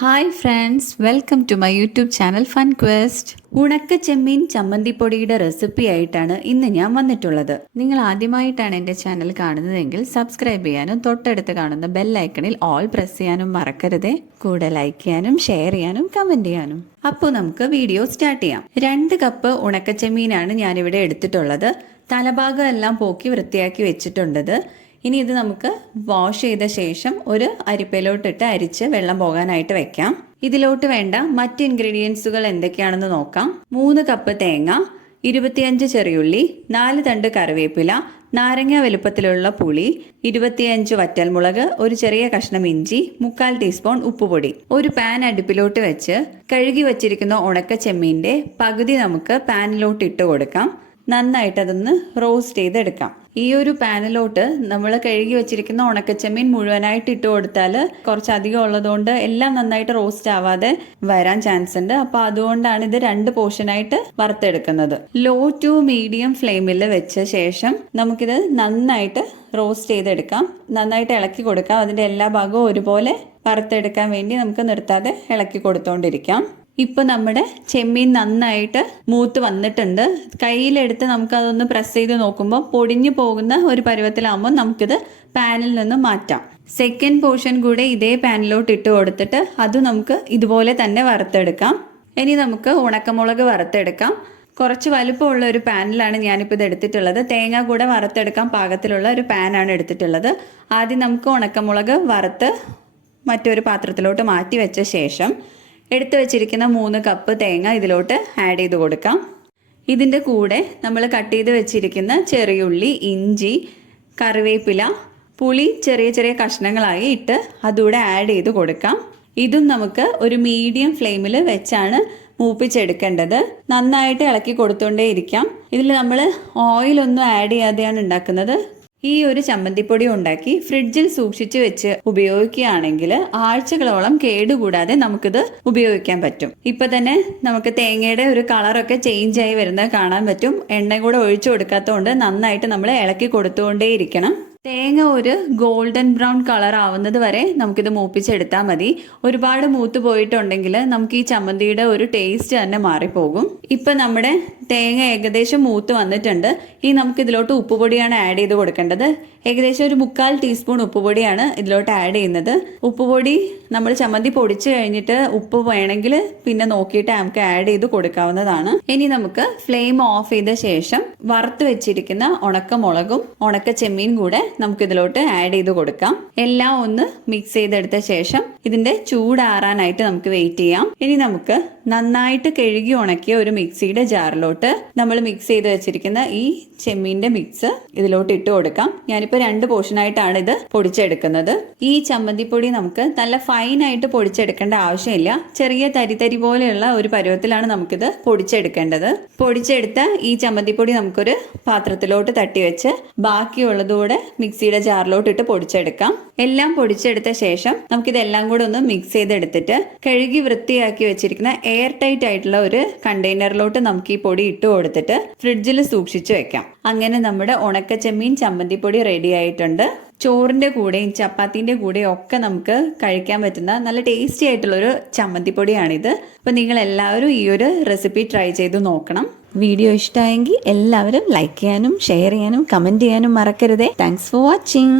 Hi friends, welcome to my YouTube channel Fun Quest. ഉണക്ക ചെമ്മീൻ ചമ്മന്തിപ്പൊടിയുടെ recipe ആയിട്ടാണ് ഇന്ന് ഞാൻ വന്നിട്ടുള്ളത്. നിങ്ങൾ ആദ്യമായിട്ടാണ് എൻ്റെ ചാനൽ കാണുന്നതെങ്കിൽ സബ്സ്ക്രൈബ് ചെയ്യാനും തൊട്ടടുത്ത് കാണുന്ന ബെല്ലൈക്കണിൽ ഓൾ പ്രസ് ചെയ്യാനും മറക്കരുതേ. കൂടെ ലൈക്ക് ചെയ്യാനും ഷെയർ ചെയ്യാനും കമൻറ്റ് ചെയ്യാനും. അപ്പോൾ നമുക്ക് വീഡിയോ സ്റ്റാർട്ട് ചെയ്യാം. 2 കപ്പ് ഉണക്ക ചെമ്മീനാണ് ഞാനിവിടെ എടുത്തിട്ടുള്ളത്. തലഭാഗം എല്ലാം പോക്കി വൃത്തിയാക്കി വെച്ചിട്ടുണ്ടത്. ഇനി ഇത് നമുക്ക് വാഷ് ചെയ്ത ശേഷം ഒരു അരിപ്പയിലോട്ടിട്ട് അരിച്ച് വെള്ളം പോകാനായിട്ട് വെക്കാം. ഇതിലോട്ട് വേണ്ട മറ്റ് ഇൻഗ്രീഡിയൻസുകൾ എന്തൊക്കെയാണെന്ന് നോക്കാം. 3 കപ്പ് തേങ്ങ, 25 ചെറിയുള്ളി, 4 തണ്ട് കറിവേപ്പില, നാരങ്ങ വലുപ്പത്തിലുള്ള പുളി, 25 വറ്റൽമുളക്, ഒരു ചെറിയ കഷ്ണം ഇഞ്ചി, 3/4 ടീസ്പൂൺ ഉപ്പുപൊടി. ഒരു പാൻ അടുപ്പിലോട്ട് വെച്ച് കഴുകി വച്ചിരിക്കുന്ന ഉണക്ക ചെമ്മീൻ്റെ പകുതി നമുക്ക് പാനിലോട്ട് ഇട്ട് കൊടുക്കാം. നന്നായിട്ട് അതൊന്ന് റോസ്റ്റ് ചെയ്തെടുക്കാം. ഈ ഒരു പാനിലോട്ട് നമ്മൾ കഴുകി വെച്ചിരിക്കുന്ന ഉണക്കച്ചെമ്മീൻ മുഴുവനായിട്ട് ഇട്ട് കൊടുത്താൽ കുറച്ചധികം ഉള്ളതുകൊണ്ട് എല്ലാം നന്നായിട്ട് റോസ്റ്റ് ആവാതെ വരാൻ ചാൻസ് ഉണ്ട്. അപ്പോൾ അതുകൊണ്ടാണ് ഇത് 2 പോർഷനായിട്ട് വറുത്തെടുക്കുന്നത്. ലോ ടു മീഡിയം ഫ്ലെയിമിൽ വെച്ച ശേഷം നമുക്കിത് നന്നായിട്ട് റോസ്റ്റ് ചെയ്തെടുക്കാം. നന്നായിട്ട് ഇളക്കി കൊടുക്കാം. അതിൻ്റെ എല്ലാ ഭാഗവും ഒരുപോലെ വറുത്തെടുക്കാൻ വേണ്ടി നമുക്ക് നിർത്താതെ ഇളക്കി കൊടുത്തോണ്ടിരിക്കാം. ഇപ്പൊ നമ്മുടെ ചെമ്മീൻ നന്നായിട്ട് മൂത്ത് വന്നിട്ടുണ്ട്. കയ്യിലെടുത്ത് നമുക്കതൊന്ന് പ്രസ് ചെയ്ത് നോക്കുമ്പോൾ പൊടിഞ്ഞു പോകുന്ന ഒരു പരുവത്തിലാകുമ്പോൾ നമുക്കിത് പാനിൽ നിന്ന് മാറ്റാം. സെക്കൻഡ് പോർഷൻ കൂടെ ഇതേ പാനിലോട്ട് ഇട്ട് കൊടുത്തിട്ട് അത് നമുക്ക് ഇതുപോലെ തന്നെ വറുത്തെടുക്കാം. ഇനി നമുക്ക് ഉണക്കമുളക് വറുത്തെടുക്കാം. കുറച്ച് വലുപ്പമുള്ള ഒരു പാനിലാണ് ഞാനിപ്പോൾ ഇത് എടുത്തിട്ടുള്ളത്. തേങ്ങ കൂടെ വറുത്തെടുക്കാൻ പാകത്തിലുള്ള ഒരു പാനാണ് എടുത്തിട്ടുള്ളത്. ആദ്യം നമുക്ക് ഉണക്കമുളക് വറുത്ത് മറ്റൊരു പാത്രത്തിലോട്ട് മാറ്റി വെച്ച ശേഷം എടുത്തു വെച്ചിരിക്കുന്ന 3 കപ്പ് തേങ്ങ ഇതിലോട്ട് ആഡ് ചെയ്ത് കൊടുക്കാം. ഇതിൻ്റെ കൂടെ നമ്മൾ കട്ട് ചെയ്ത് വെച്ചിരിക്കുന്ന ചെറിയുള്ളി, ഇഞ്ചി, കറിവേപ്പില, പുളി ചെറിയ ചെറിയ കഷ്ണങ്ങളായി ഇട്ട് അതുകൂടെ ആഡ് ചെയ്ത് കൊടുക്കാം. ഇതും നമുക്ക് ഒരു മീഡിയം ഫ്ലെയിമിൽ വെച്ചാണ് മൂപ്പിച്ചെടുക്കേണ്ടത്. നന്നായിട്ട് ഇളക്കി കൊടുത്തുകൊണ്ടേ ഇരിക്കാം. ഇതിൽ നമ്മൾ ഓയിലൊന്നും ആഡ് ചെയ്യാതെയാണ് ഉണ്ടാക്കുന്നത്. ഈ ഒരു ചമ്മന്തിപ്പൊടി ഉണ്ടാക്കി ഫ്രിഡ്ജിൽ സൂക്ഷിച്ചു വെച്ച് ഉപയോഗിക്കുകയാണെങ്കിൽ ആഴ്ചകളോളം കേടുകൂടാതെ നമുക്കിത് ഉപയോഗിക്കാൻ പറ്റും. ഇപ്പൊ തന്നെ നമുക്ക് തേങ്ങയുടെ ഒരു കളറൊക്കെ ചേഞ്ച് ആയി വരുന്നത് കാണാൻ പറ്റും. എണ്ണ കൂടെ ഒഴിച്ചു കൊടുക്കാത്തതുകൊണ്ട് നന്നായിട്ട് നമ്മൾ ഇളക്കി കൊടുത്തുകൊണ്ടേ ഇരിക്കണം. തേങ്ങ ഒരു ഗോൾഡൻ ബ്രൗൺ കളർ ആവുന്നത് വരെ നമുക്കിത് മൂപ്പിച്ചെടുത്താൽ മതി. ഒരുപാട് മൂത്ത് പോയിട്ടുണ്ടെങ്കിൽ നമുക്ക് ഈ ചമ്മന്തിയുടെ ഒരു ടേസ്റ്റ് തന്നെ മാറിപ്പോകും. ഇപ്പം നമ്മുടെ തേങ്ങ ഏകദേശം മൂത്ത് വന്നിട്ടുണ്ട്. ഇനി നമുക്ക് ഇതിലോട്ട് ഉപ്പുപൊടിയാണ് ആഡ് ചെയ്ത് കൊടുക്കേണ്ടത്. ഏകദേശം ഒരു 3/4 ടീസ്പൂൺ ഉപ്പുപൊടിയാണ് ഇതിലോട്ട് ആഡ് ചെയ്യുന്നത്. ഉപ്പുപൊടി നമ്മൾ ചമ്മന്തി പൊടിച്ചു കഴിഞ്ഞിട്ട് ഉപ്പ് വേണമെങ്കിൽ പിന്നെ നോക്കിയിട്ട് നമുക്ക് ആഡ് ചെയ്ത് കൊടുക്കാവുന്നതാണ്. ഇനി നമുക്ക് ഫ്ലെയിം ഓഫ് ചെയ്ത ശേഷം വറുത്ത് വെച്ചിരിക്കുന്ന ഉണക്കമുളകും ഉണക്ക ചെമ്മീൻ കൂടെ നമുക്ക് ഇതിലോട്ട് ആഡ് ചെയ്ത് കൊടുക്കാം. എല്ലാം ഒന്ന് മിക്സ് ചെയ്തെടുത്ത ശേഷം ഇതിന്റെ ചൂടാറാനായിട്ട് നമുക്ക് വെയിറ്റ് ചെയ്യാം. ഇനി നമുക്ക് നന്നായിട്ട് കഴുകി ഉണക്കിയ ഒരു മിക്സിയുടെ ജാറിലോട്ട് നമ്മൾ മിക്സ് ചെയ്ത് വെച്ചിരിക്കുന്ന ഈ ചെമ്മീന്റെ മിക്സ് ഇതിലോട്ട് ഇട്ട് കൊടുക്കാം. ഞാനിപ്പോൾ 2 പോർഷനായിട്ടാണ് ഇത് പൊടിച്ചെടുക്കുന്നത്. ഈ ചമ്മന്തിപ്പൊടി നമുക്ക് നല്ല ഫൈനായിട്ട് പൊടിച്ചെടുക്കേണ്ട ആവശ്യമില്ല. ചെറിയ തരി പോലെയുള്ള ഒരു പരുവത്തിലാണ് നമുക്കിത് പൊടിച്ചെടുക്കേണ്ടത്. പൊടിച്ചെടുത്ത ഈ ചമ്മന്തിപ്പൊടി നമുക്കൊരു പാത്രത്തിലോട്ട് തട്ടി വെച്ച് ബാക്കിയുള്ളതുകൂടെ മിക്സിയുടെ ജാറിലോട്ട് ഇട്ട് പൊടിച്ചെടുക്കാം. എല്ലാം പൊടിച്ചെടുത്ത ശേഷം നമുക്കിതെല്ലാം കൂടെ ഒന്ന് മിക്സ് ചെയ്തെടുത്തിട്ട് കഴുകി വൃത്തിയാക്കി വെച്ചിരിക്കുന്ന എയർ ടൈറ്റ് ആയിട്ടുള്ള ഒരു കണ്ടെയ്നറിലോട്ട് നമുക്ക് ഈ പൊടി ഇട്ട് കൊടുത്തിട്ട് ഫ്രിഡ്ജിൽ സൂക്ഷിച്ചു വെക്കാം. അങ്ങനെ നമ്മുടെ ഉണക്ക ചെമ്മീൻ ചമ്മന്തിപ്പൊടി റെഡി ആയിട്ടുണ്ട്. ചോറിൻ്റെ കൂടെയും ചപ്പാത്തിൻ്റെ കൂടെയും ഒക്കെ നമുക്ക് കഴിക്കാൻ പറ്റുന്ന നല്ല ടേസ്റ്റി ആയിട്ടുള്ളൊരു ചമ്മന്തിപ്പൊടിയാണിത്. അപ്പോൾ നിങ്ങൾ എല്ലാവരും ഈ ഒരു റെസിപ്പി ട്രൈ ചെയ്ത് നോക്കണം. വീഡിയോ ഇഷ്ടമായെങ്കിൽ എല്ലാവരും ലൈക്ക് ചെയ്യാനും ഷെയർ ചെയ്യാനും കമൻറ്റ് ചെയ്യാനും മറക്കരുതേ. Thanks for watching.